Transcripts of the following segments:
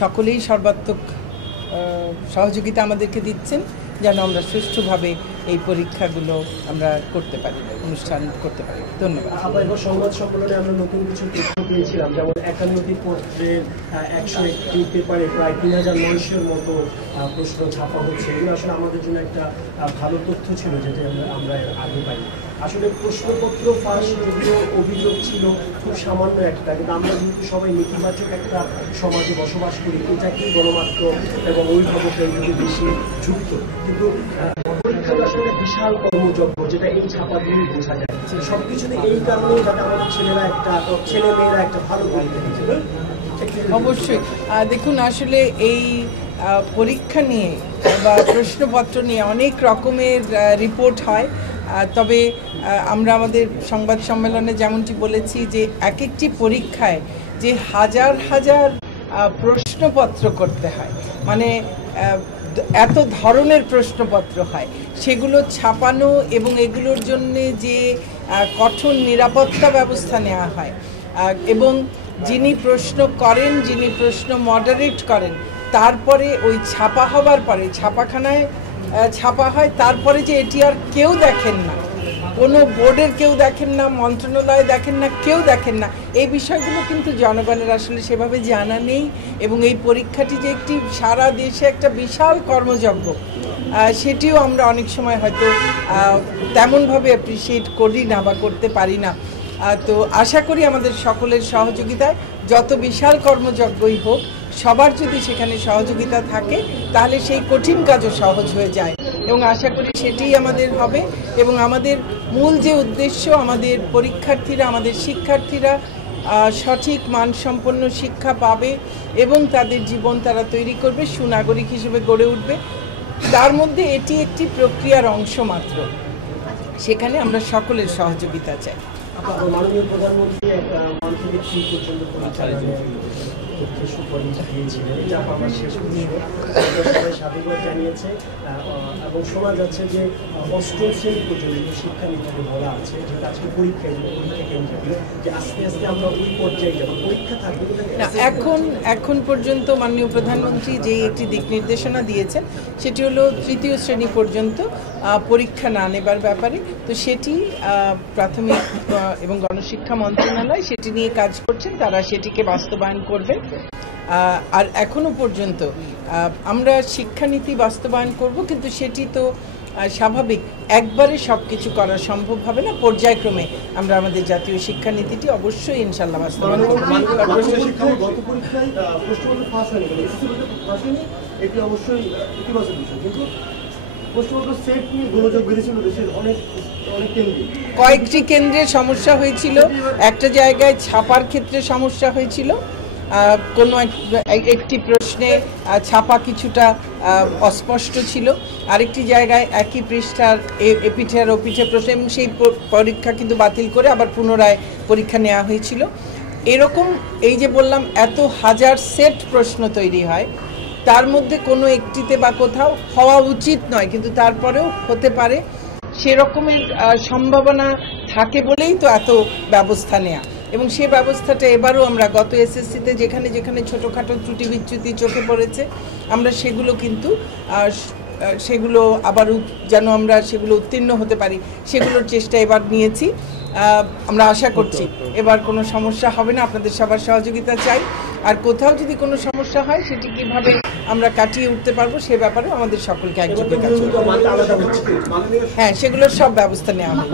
সকলেই সর্বাত্মক সহযোগিতা আমাদেরকে দিচ্ছেন যেন আমরা সুষ্ঠুভাবে এই পরীক্ষাগুলো আমরা করতে পারি, অনুষ্ঠান করতে পারি। ধন্যবাদ। সংবাদ সম্মেলনে আমরা নতুন কিছু তথ্য পেয়েছিলাম, যেমন 91টি পত্রের 101টি পেপারে প্রায় 3900-এর মতো প্রশ্ন ছাপা হচ্ছে। এগুলো আসলে আমাদের জন্য একটা ভালো তথ্য ছিল, যেটা আমরা আগে পাই। আসলে প্রশ্নপত্র ফাঁস যদিও অভিযোগ ছিল খুব সামান্য একটা, কিন্তু আমরা যেহেতু সবাই নেতিবাচক একটা সমাজে বসবাস করি, এটাকেই গণমাধ্যম এবং অভিভাবকরা এইদিকে বেশি যুক্ত। কিন্তু পরীক্ষাটা আসলে বিশাল কর্মযজ্ঞ, যেটা এই ছাপা দিয়েই বোঝা যায়। সবকিছুতে এই কারণেই যাতে আমাদের ছেলেমেয়েরা একটা ভালো পরীক্ষা দিতে পারে। অবশ্যই দেখুন, আসলে এই পরীক্ষা নিয়ে বা প্রশ্নপত্র নিয়ে অনেক রকমের রিপোর্ট হয়, তবে আমরা আমাদের সংবাদ সম্মেলনে যেমনটি বলেছি যে এক একটি পরীক্ষায় যে হাজার হাজার প্রশ্নপত্র করতে হয়, মানে এত ধরনের প্রশ্নপত্র হয়, সেগুলো ছাপানো এবং এগুলোর জন্যে যে কঠোর নিরাপত্তা ব্যবস্থা নেওয়া হয়, এবং যিনি প্রশ্ন করেন, যিনি প্রশ্ন মডারেট করেন, তারপরে ওই ছাপা হবার পরে ছাপাখানায় ছাপা হয়, তারপরে যে এটি আর কেউ দেখেন না, কোনো বোর্ডের কেউ দেখেন না, মন্ত্রণালয় দেখেন না, কেউ দেখেন না, এই বিষয়গুলো কিন্তু জনগণের আসলে সেভাবে জানা নেই। এবং এই পরীক্ষাটি যে একটি সারা দেশে একটা বিশাল কর্মযজ্ঞ, সেটিও আমরা অনেক সময় হয়তো তেমনভাবে অ্যাপ্রিসিয়েট করি না বা করতে পারি না। তো আশা করি আমাদের সকলের সহযোগিতায় যত বিশাল কর্মযজ্ঞই হোক, সবার যদি সেখানে সহযোগিতা থাকে তাহলে সেই কঠিন কাজও সহজ হয়ে যায়, এবং আশা করি সেটিই আমাদের হবে। এবং আমাদের মূল যে উদ্দেশ্য, আমাদের পরীক্ষার্থীরা, আমাদের শিক্ষার্থীরা সঠিক মানসম্পন্ন শিক্ষা পাবে এবং তাদের জীবন তারা তৈরি করবে, সুনাগরিক হিসেবে গড়ে উঠবে, তার মধ্যে এটি একটি প্রক্রিয়ার অংশ মাত্র। সেখানে আমরা সকলের সহযোগিতা চাই। মাননীয় প্রধানমন্ত্রী সুপারিশ দিয়েছিলেন, এটা আমার শেষ সবাই সাধুবাদ জানিয়েছে, এবং শোনা যাচ্ছে যে অষ্টম শ্রেণী পর্যন্ত শিক্ষানীতিতে বলা আছে যে আজকে পরীক্ষা কেন্দ্রে যে আস্তে আস্তে আমরা ওই পর্যায়ে যাবো, পরীক্ষা থাকবে। এখন পর্যন্ত মাননীয় প্রধানমন্ত্রী যে একটি দিক নির্দেশনা দিয়েছেন, সেটি হলো তৃতীয় শ্রেণী পর্যন্ত পরীক্ষা না নেবার ব্যাপারে। তো সেটি প্রাথমিক এবং গণশিক্ষা মন্ত্রণালয় সেটি নিয়ে কাজ করছেন, তারা সেটিকে বাস্তবায়ন করবে। আর এখনো পর্যন্ত আমরা শিক্ষানীতি বাস্তবায়ন করব, কিন্তু সেটি তো স্বাভাবিক, একবারে সব কিছু করা সম্ভব হবে না, পর্যায়ক্রমে আমরা আমাদের জাতীয় শিক্ষানীতিটি অবশ্যই ইনশাল্লাহ বাস্তবায়ন করব। কয়েকটি কেন্দ্রে সমস্যা হয়েছিল, একটা জায়গায় ছাপার ক্ষেত্রে সমস্যা হয়েছিল, কোনো একটি প্রশ্নে ছাপা কিছুটা অস্পষ্ট ছিল, আরেকটি জায়গায় একই পৃষ্ঠার এপিঠে আর ওপিঠে প্রশ্ন, এবং সেই পরীক্ষা কিন্তু বাতিল করে আবার পুনরায় পরীক্ষা নেওয়া হয়েছিল। এরকম এই যে বললাম এত হাজার সেট প্রশ্ন তৈরি হয়, তার মধ্যে কোনো একটিতে বা কোথাও হওয়া উচিত নয়, কিন্তু তারপরেও হতে পারে, সেরকমের সম্ভাবনা থাকে বলেই তো এত ব্যবস্থা নেওয়া। এবং সে ব্যবস্থাটা এবারও আমরা গত এসএসসিতে যেখানে যেখানে ছোটোখাটো ত্রুটি বিচ্যুতি চোখে পড়েছে, আমরা সেগুলো কিন্তু সেগুলো আবার যেন আমরা সেগুলো উত্তীর্ণ হতে পারি, সেগুলোর চেষ্টা এবার নিয়েছি। আমরা আশা করছি এবার কোনো সমস্যা হবে না, আপনাদের সবার সহযোগিতা চাই। আর কোথাও যদি কোনো সমস্যা হয়, সেটি কিভাবে আমরা কাটিয়ে উঠতে পারবো সে ব্যাপারে আমাদের সকলকে একযোগে কাজ করতে হবে। হ্যাঁ, সেগুলোর সব ব্যবস্থা নেওয়া হবে।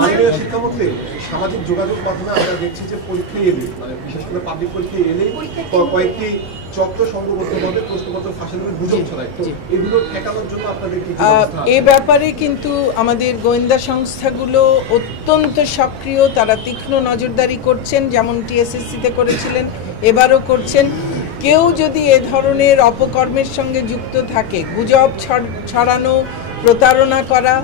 সামাজিক যোগাযোগ মাধ্যমে আমরা দেখছি যে পরীক্ষা এলে, মানে বিশেষ করে পাবলিক পরীক্ষা এলে কয়েকটি চক্র সংঘবদ্ধভাবে প্রশ্নপত্র ফাঁসের গুজব ছড়ায়, এগুলো ঠেকানোর জন্য আপনাদের কি এ ব্যাপারে কিন্তু আমাদের গোয়েন্দা সংস্থাগুলো অত্যন্ত সক্রিয়, তারা তীক্ষ্ণ নজরদারি করছেন, যেমন টিএসএসসিতে করেছিলেন, এবারও করছেন। কেউ যদি এ ধরনের অপকর্মের সঙ্গে যুক্ত থাকে, গুজব ছড়ানো, প্রতারণা করা,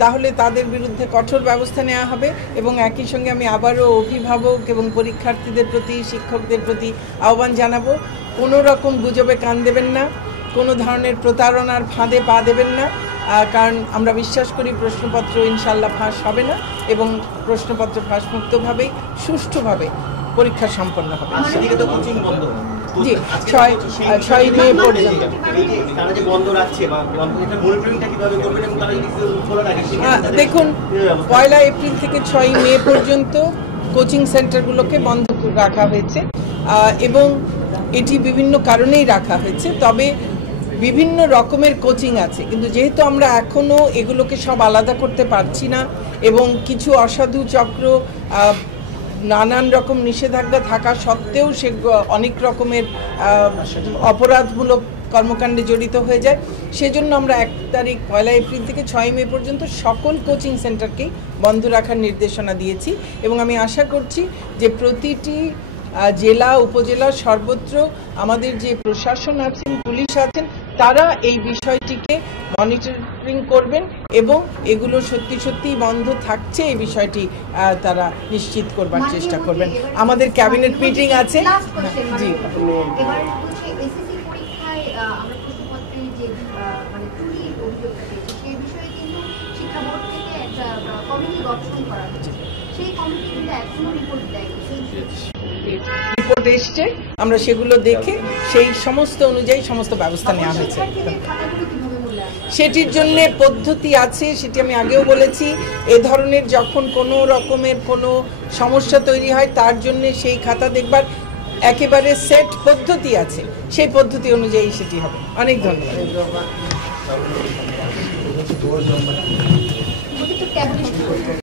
তাহলে তাদের বিরুদ্ধে কঠোর ব্যবস্থা নেওয়া হবে। এবং একই সঙ্গে আমি আবারও অভিভাবক এবং পরীক্ষার্থীদের প্রতি, শিক্ষকদের প্রতি আহ্বান জানাবো, কোনো রকম গুজবে কান দেবেন না, কোনো ধরনের প্রতারণার ফাঁদে পা দেবেন না, কারণ আমরা বিশ্বাস করি প্রশ্নপত্র ইনশাল্লাহ ফাঁস হবে না, এবং প্রশ্নপত্র ফাঁসমুক্তভাবেই সুষ্ঠুভাবে পরীক্ষা সম্পন্ন হবে। জি 6 মে পর্যন্ত। তারা যে বন্ধ রাখছে বা মনিটরিংটা কিভাবে করবেন এবং তারা যদি খোলা রাখে দেখুন 1 এপ্রিল থেকে 6 মে পর্যন্ত কোচিং সেন্টারগুলোকে বন্ধ রাখা হয়েছে এবং এটি বিভিন্ন কারণেই রাখা হয়েছে। তবে বিভিন্ন রকমের কোচিং আছে, কিন্তু যেহেতু আমরা এখনও এগুলোকে সব আলাদা করতে পারছি না এবং কিছু অসাধু চক্র নানান রকম নিষেধাজ্ঞা থাকা সত্ত্বেও সে অনেক রকমের অপরাধমূলক কর্মকাণ্ডে জড়িত হয়ে যায়, সেজন্য আমরা 1 তারিখ 1 এপ্রিল থেকে 6 মে পর্যন্ত সকল কোচিং সেন্টারকেই বন্ধ রাখার নির্দেশনা দিয়েছি এবং আমি আশা করছি যে প্রতিটি জেলা উপজেলা সর্বত্র আমাদের যে প্রশাসন আছেন, পুলিশ আছেন, তারা এই বিষয়টিকে মনিটরিং করবেন এবং এগুলো সত্যি সত্যি বন্ধ থাকছে এই বিষয়টি তারা নিশ্চিত করবার চেষ্টা করবেন। আমাদের ক্যাবিনেট মিটিং আছে। জি এবার হচ্ছে এসএসসি পরীক্ষায় আমরা প্রশ্নপত্রে যে ত্রুটি অভিযোগটা পেয়েছি সেই বিষয়ে কিন্তু শিক্ষা বোর্ড থেকে একটা কমিটি গঠন করা হয়েছে। সেই কমিটি কিন্তু এখনো রিপোর্ট দেয়নি। রিপোর্ট এসছে, আমরা সেগুলো দেখে সেই সমস্ত অনুযায়ী সমস্ত ব্যবস্থা নেওয়া হয়েছে। সেটির জন্য পদ্ধতি আছে, সেটি আমি আগেও বলেছি। এ ধরনের যখন কোনো রকমের কোনো সমস্যা তৈরি হয় তার জন্য সেই খাতা দেখবার একেবারে সেট পদ্ধতি আছে, সেই পদ্ধতি অনুযায়ী সেটি হবে। অনেক ধন্যবাদ।